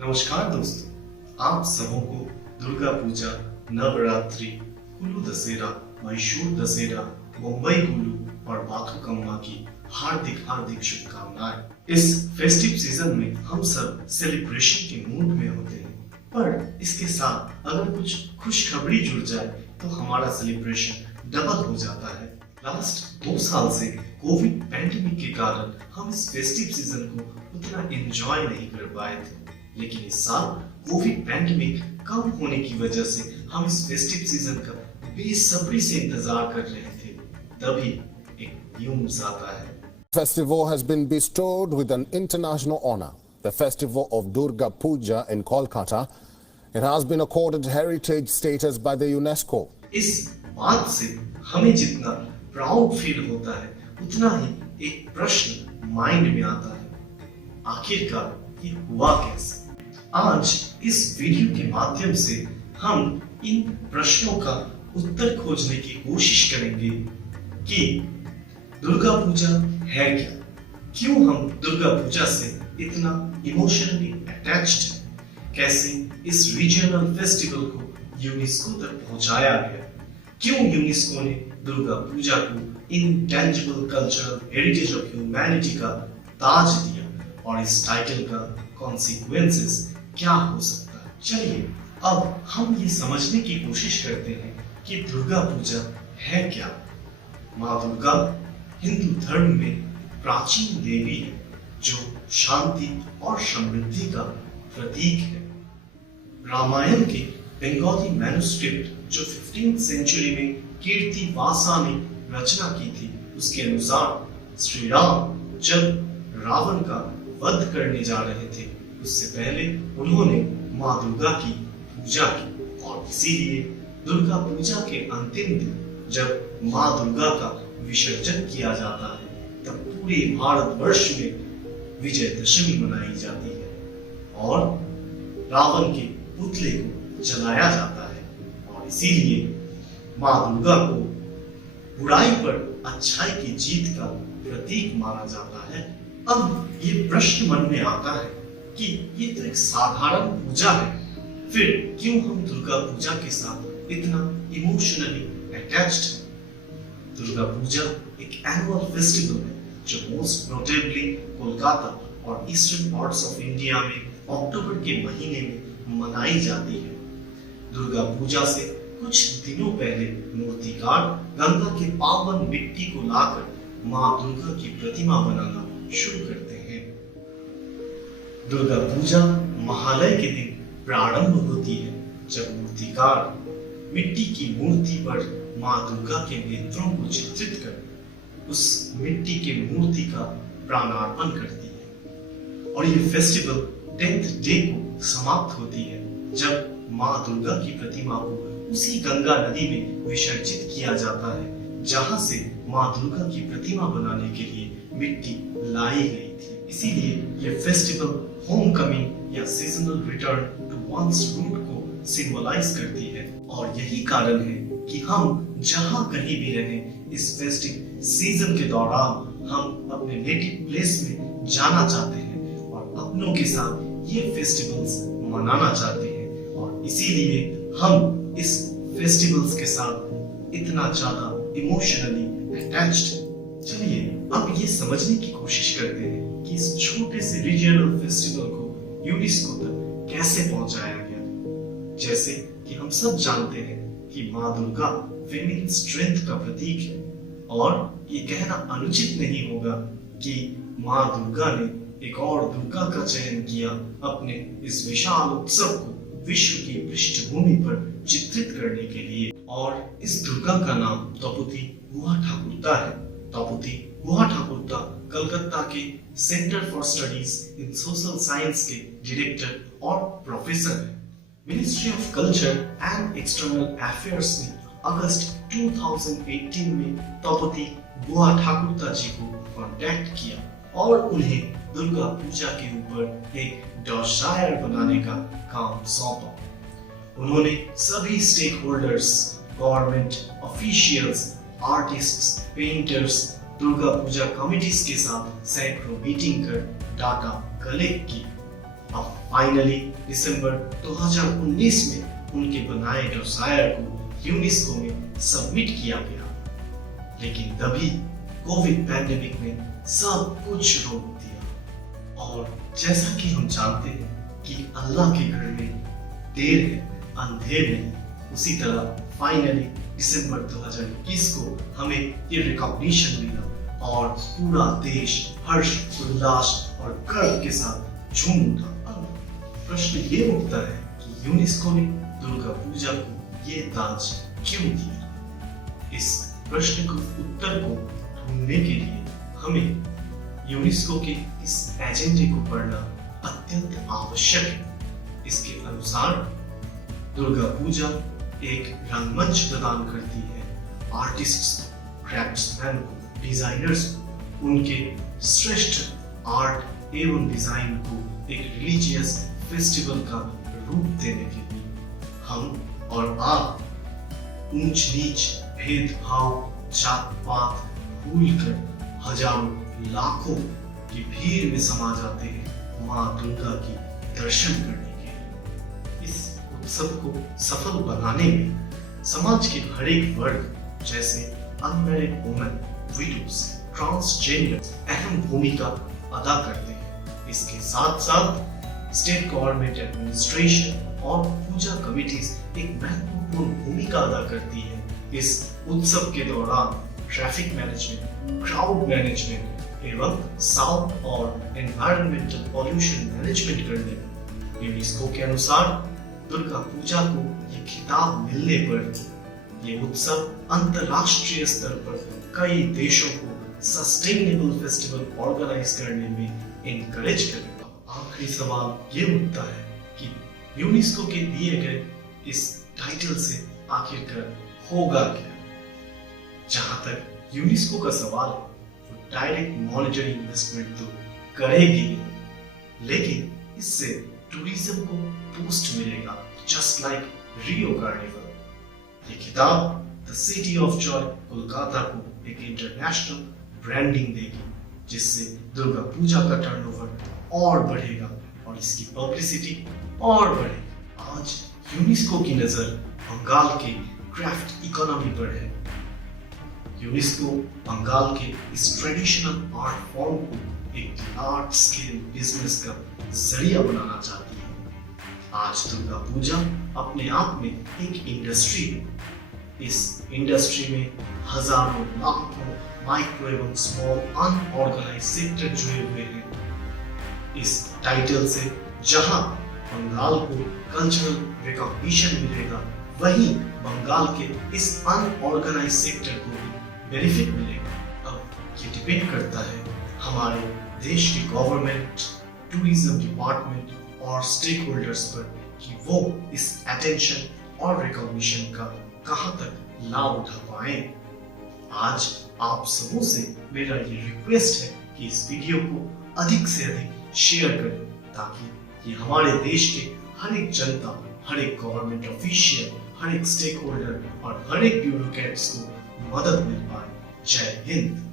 नमस्कार दोस्तों, आप सबों को दुर्गा पूजा, नवरात्रि, कुल्लू दशहरा, मैसूर दशहरा, मुंबई गुल्लू और बाथुकम्मा की हार्दिक हार्दिक शुभकामनाएं। इस फेस्टिव सीजन में हम सब सेलिब्रेशन के मूड में होते हैं, पर इसके साथ अगर कुछ खुशखबरी जुड़ जाए तो हमारा सेलिब्रेशन डबल हो जाता है। लास्ट 2 साल से कोविड पैंडेमिक के कारण हम इस फेस्टिव सीजन को उतना एंजॉय नहीं कर पाए थे, लेकिन इस साल कोविड पैंडेमिक कम होने की वजह से हम इस फेस्टिव सीजन का बेसब्री से इंतजार कर रहे थे। तभी एक न्यूज़ आता है। Festival has been bestowed with an international honor. The festival of Durga Puja in Kolkata. It has been accorded heritage status by the UNESCO. इस बात से हमें जितना प्राउड फील होता है, उतना ही एक प्रश्न माइंड में आता है, आखिरकार ये हुआ कैसे? आज इस वीडियो के माध्यम से हम इन प्रश्नों का उत्तर खोजने की कोशिश करेंगे कि दुर्गा पूजा है क्या, क्यों हम दुर्गा पूजा से इतना इमोशनली अटैच्ड हैं, कैसे इस रीजनल फेस्टिवल को यूनेस्को तक पहुंचाया गया, क्यों यूनेस्को ने दुर्गा पूजा को intangible cultural heritage of humanity का ताज दिया और इस टाइटल का कॉन्सिक्वेंसेस क्या हो सकता है। चलिए अब हम ये समझने की कोशिश करते हैं कि दुर्गा पूजा है क्या। माँ दुर्गा हिंदू धर्म में प्राचीन देवी है जो शांति और समृद्धि का प्रतीक है। रामायण के बंगाली मैन्युस्क्रिप्ट जो 15th सेंचुरी में कीर्ति वासा ने रचना की थी, उसके अनुसार श्री राम जब रावण का वध करने जा रहे थे, उससे पहले उन्होंने माँ दुर्गा की पूजा की और इसीलिए दुर्गा पूजा के अंतिम दिन जब माँ दुर्गा का विसर्जन किया जाता है, तब पूरे भारतवर्ष में विजयदशमी मनाई जाती है और रावण के पुतले को जलाया जाता है और इसीलिए माँ दुर्गा को बुराई पर अच्छाई की जीत का प्रतीक माना जाता है। अब ये प्रश्न मन में आता है कि ये तो एक साधारण पूजा है, फिर क्यों हम दुर्गा पूजा के साथ इतना इमोशनली अटैच्ड हैं? दुर्गा पूजा एक एनुअल फेस्टिवल है जो मोस्ट नोटेबली कोलकाता और ईस्टर्न पार्ट्स ऑफ इंडिया में अक्टूबर के महीने में मनाई जाती है। दुर्गा पूजा से कुछ दिनों पहले मूर्तिकार गंगा के पावन मिट्टी को लाकर माँ दुर्गा की प्रतिमा बनाना शुरू करते हैं। दुर्गा पूजा महालय के दिन प्रारंभ होती है जब मूर्तिकार मिट्टी की मूर्ति पर माँ दुर्गा के नेत्रों को चित्रित कर उस मिट्टी के मूर्ति का प्राणार्पण करती है और ये फेस्टिवल 10th डे को समाप्त होती है जब माँ दुर्गा की प्रतिमा को उसी गंगा नदी में विसर्जित किया जाता है जहां से माँ दुर्गा की प्रतिमा बनाने के लिए मिट्टी लाई गई थी। इसीलिए ये फेस्टिवल होम कमिंग या seasonal return to one's root को सिंबलाइज करती है और यही कारण है कि हम जहां कहीं भी रहें इस फेस्टिव सीजन के दौरान हम अपने नेटिव प्लेस में जाना चाहते हैं और अपनों के साथ ये फेस्टिवल्स मनाना चाहते हैं और इसीलिए हम इस फेस्टिवल्स के साथ इतना ज्यादा इमोशनली अटैच्ड। चलिए अब ये समझने की कोशिश करते हैं कि इस छोटे से रीजनल फेस्टिवल को यूनेस्को तक कैसे पहुंचाया गया। जैसे कि हम सब जानते हैं कि माँ दुर्गा फेमिनिन स्ट्रेंथ का प्रतीक है और ये कहना अनुचित नहीं होगा कि माँ दुर्गा ने एक और दुर्गा का चयन किया अपने इस विशाल उत्सव को विश्व की पृष्ठभूमि पर चित्रित करने के लिए और इस दुर्गा का नाम द्रौपदी गुहा ठाकुरता है। द्रौपदी गुहा ठाकुरता कलकत्ता के centre for studies in social science के डायरेक्टर और प्रोफेसर है। Ministry of culture and external affairs ने अगस्त 2018 में द्रौपदी गुहा ठाकुरता जी को कांटेक्ट किया और उन्हें दुर्गा पूजा के ऊपर एक डॉशायर बनाने का काम सौंपा। उन्होंने सभी stakeholders, government officials, artists, painters, Durga Puja committees के साथ सैकड़ों मीटिंग कर डाटा कलेक्ट की अब फाइनली दिसंबर 2019 में उनके बनाए डोसायर को यूनेस्को में सबमिट किया गया, लेकिन तभी कोविड पैंडेमिक ने सब कुछ रोक दिया। और जैसा कि हम जानते हैं कि अल्लाह के घर में देर है अंधेर नहीं, उसी तरह फाइनली दिसंबर 2021 को हमें ये रिकॉग्निशन मिला और पूरा देश हर्ष उल्लास और गर्व के साथ झूम उठा। अब प्रश्न ये उठता है कि यूनेस्को ने दुर्गा पूजा को ये ताज क्यों दिया? इस प्रश्न को उत्तर को ढूंढने के लिए हमें यूनेस्को के इस एजेंडे को पढ़ना अत्यंत आवश्यक है। इसके अनुसार दुर्गा पूजा एक रंगमंच प्रदान करती है आर्टिस्ट्स, क्राफ्ट्समैन को, डिजाइनर्स को उनके श्रेष्ठ आर्ट एवं डिजाइन को एक रिलीजियस फेस्टिवल का रूप देने के लिए। हम और आप ऊंच नीच, भेदभाव, जात पात भूलकर हजारों लाखों की भीड़ में समा जाते हैं मां दुर्गा की दर्शन करने के लिए। इस उत्सव को सफल बनाने में समाज के हर एक वर्ग जैसे अनमैरिड वुमेन, विडोज, ट्रांसजेंडर अहम भूमिका अदा करते हैं। इसके साथ साथ स्टेट गवर्नमेंट एडमिनिस्ट्रेशन और पूजा कमिटीज एक महत्वपूर्ण भूमिका अदा करती है। इस उत्सव के दौरान ट्रैफिक मैनेजमेंट, क्राउड मैनेजमेंट एवं साउंड और एनवायरमेंटल पॉल्यूशन मैनेजमेंट करने में यूनेस्को के अनुसार दुर्गा पूजा को ये खिताब मिलने पर ये उत्सव अंतरराष्ट्रीय स्तर पर कई देशों को सस्टेनेबल फेस्टिवल ऑर्गेनाइज करने में इनकरेज करेगा। आखिरी सवाल ये उठता है कि यूनेस्को के दिए गए इस टाइटल से आखिरकार होगा क्या? जहां तक यूनेस्को का सवाल है, वो डायरेक्ट मॉनिटरी इन्वेस्टमेंट तो करेगी, लेकिन इससे टूरिज्म को बूस्ट मिलेगा, जस्ट लाइक रियो कार्निवल। ये खिताब the city of Joy Kolkata को एक इंटरनेशनल ब्रांडिंग देगी, जिससे दुर्गा पूजा का टर्नओवर और बढ़ेगा और इसकी पब्लिसिटी और बढ़ेगी। आज यूनेस्को की नजर बंगाल के क्राफ्ट इकोनॉमी पर है। यूनेस्को बंगाल के इस ट्रेडिशनल आर्ट फॉर्म को एक लार्ज स्केल बिजनेस का जरिया बनाना चाहती है। आज दुर्गा पूजा अपने आप में एक इंडस्ट्री है। इस इंडस्ट्री में हजारों लाखों माइक्रो एवं स्मॉल अनऑर्गेनाइज्ड सेक्टर जुड़े हुए हैं। इस टाइटल से जहां बंगाल को कल्चरल रिकॉग्निशन मिलेगा, वहीं बंगाल के इस अनऑर्गेनाइज्ड सेक्टर को भी बेनिफिट मिलेगा। अब ये डिपेंड करता है हमारे देश की गवर्नमेंट, टूरिज्म डिपार्टमेंट और स्टेक होल्डर्स पर कि वो इस अटेंशन और रिकॉग्निशन का कहां तक लाभ उठा पाए। आज आप सबों से मेरा ये रिक्वेस्ट है कि इस वीडियो को अधिक से अधिक शेयर करें, ताकि ये हमारे देश के हर एक जनता, हर एक गवर्नमेंट ऑफिशियल, हर एक स्टेक होल्डर और हर एक ब्यूरोक्रेट्स को मदद मिल पाए। जय हिंद।